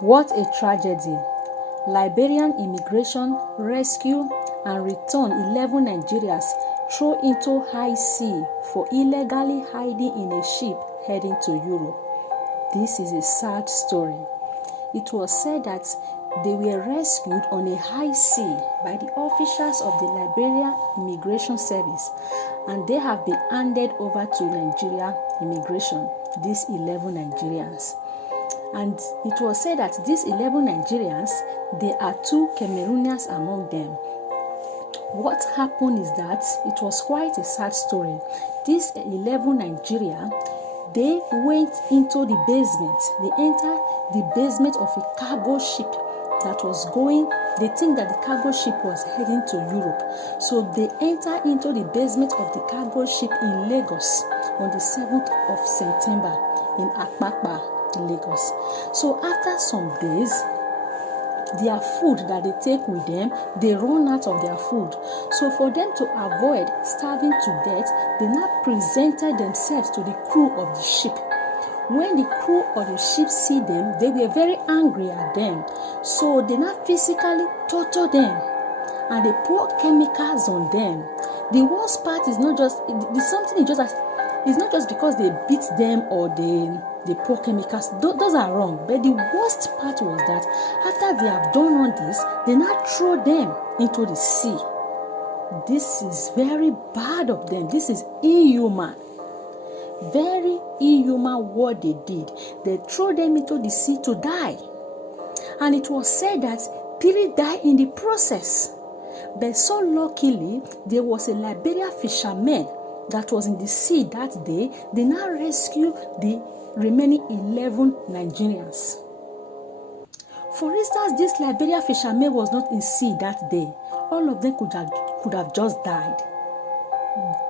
What a tragedy. Liberian immigration rescue and return 11 Nigerians thrown into high sea for illegally hiding in a ship heading to Europe. This is a sad story. It was said that they were rescued on a high sea by the officials of the Liberian Immigration Service, and they have been handed over to Nigeria Immigration, these 11 Nigerians. And it was said that these 11 Nigerians, there are 2 Cameroonians among them. What happened is that it was quite a sad story. These 11 Nigerians, they went into the basement. They entered the basement of a cargo ship that was going. They think that the cargo ship was heading to Europe. So they entered into the basement of the cargo ship in Lagos on the 7th of September in Apapa, Lagos. So after some days, their food that they take with them, they run out of their food. So for them to avoid starving to death, they now presented themselves to the crew of the ship. When the crew of the ship see them, they were very angry at them. So they now physically torture them and they pour chemicals on them. The worst part is not just it's not just because they beat them or they pour chemicals. Those are wrong. But the worst part was that after they have done all this, they now throw them into the sea. This is very bad of them. This is inhuman. Very inhuman what they did. They threw them into the sea to die. And it was said that 3 died in the process. But so luckily, there was a Liberian fisherman that was in the sea that day. They now rescued the remaining 11 Nigerians. For instance, this Liberian fisherman was not in sea that day. All of them could have just died.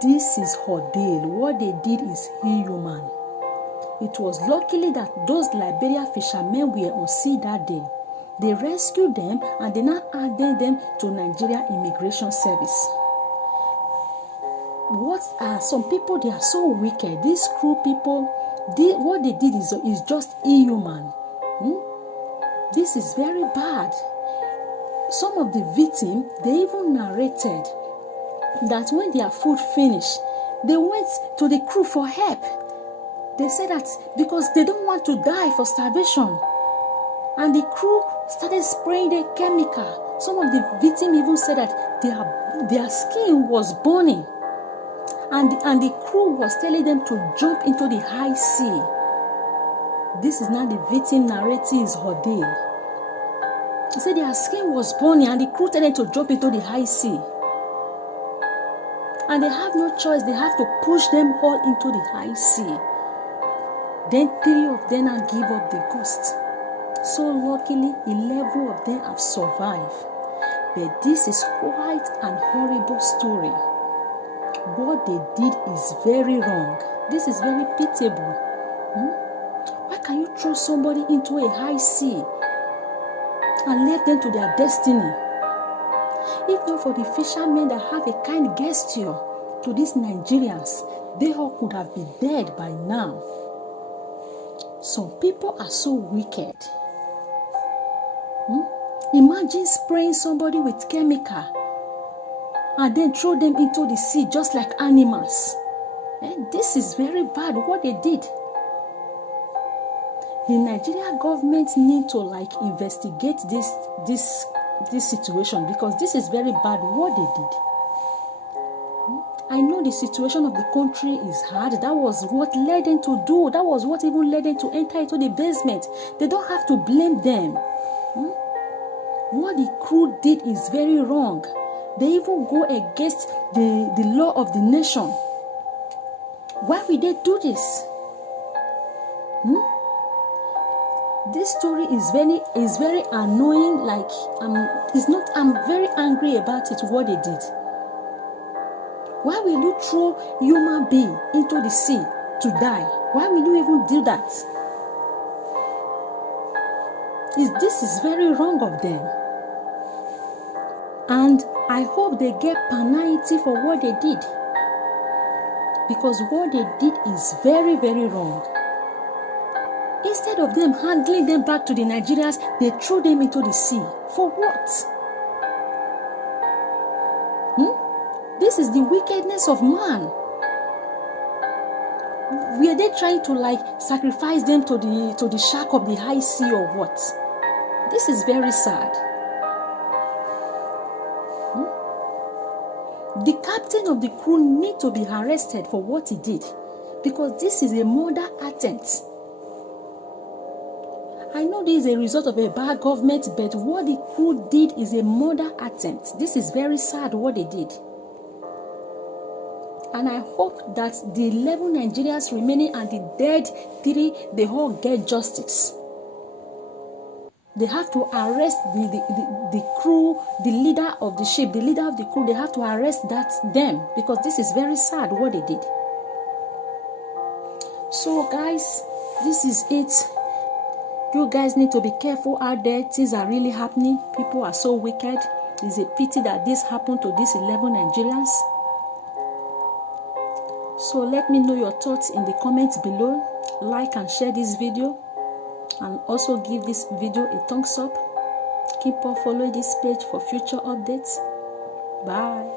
This is ordeal. What they did is inhuman. It was luckily that those Liberian fishermen were on sea that day. They rescued them and they now added them to Nigerian Immigration Service. Some people, they are so wicked. These crew people, what they did is just inhuman. This is very bad. Some of the victims, they even narrated that when their food finished, they went to the crew for help. They said that because they don't want to die for starvation. And the crew started spraying the chemical. Some of the victims even said that their skin was burning. And the crew was telling them to jump into the high sea. This is now the victim narrative ordeal. He said their skin was burning and the crew told them to jump into the high sea. And they have no choice. They have to push them all into the high sea. Then 3 of them now give up the ghost. So luckily, 11 of them have survived. But this is quite an horrible story. What they did is very wrong. This is very pitiable. Why can you throw somebody into a high sea and leave them to their destiny? If not for the fishermen that have a kind gesture to these Nigerians, they all could have been dead by now. Some people are so wicked. Imagine spraying somebody with chemical and then throw them into the sea just like animals. This is very bad what they did. The Nigerian government need to investigate this situation, because this is very bad what they did. I know the situation of the country is hard. That was what led them to do. That was what even led them to enter into the basement. They don't have to blame them. What the crew did is very wrong. They even go against the law of the nation. Why will they do this? This story is very annoying. I'm very angry about it, what they did. Why will you throw human being into the sea to die? Why will you even do that? This is very wrong of them. And I hope they get penalty for what they did. Because what they did is very, very wrong. Instead of them handling them back to the Nigerians, they threw them into the sea. For what? This is the wickedness of man. Were they trying to like sacrifice them to the shark of the high sea or what? This is very sad. The captain of the crew need to be arrested for what he did, because this is a murder attempt. I know this is a result of a bad government, but what the crew did is a murder attempt. This is very sad what they did. And I hope that the 11 Nigerians remaining and the dead 3, they all get justice. They have to arrest the crew, the leader of the ship, the leader of the crew. They have to arrest them, because this is very sad what they did. So guys, this is it. You guys need to be careful out there. Things are really happening. People are so wicked. It's a pity that this happened to these 11 Nigerians. So let me know your thoughts in the comments below. Like and share this video, and also give this video a thumbs up. Keep on following this page for future updates. Bye.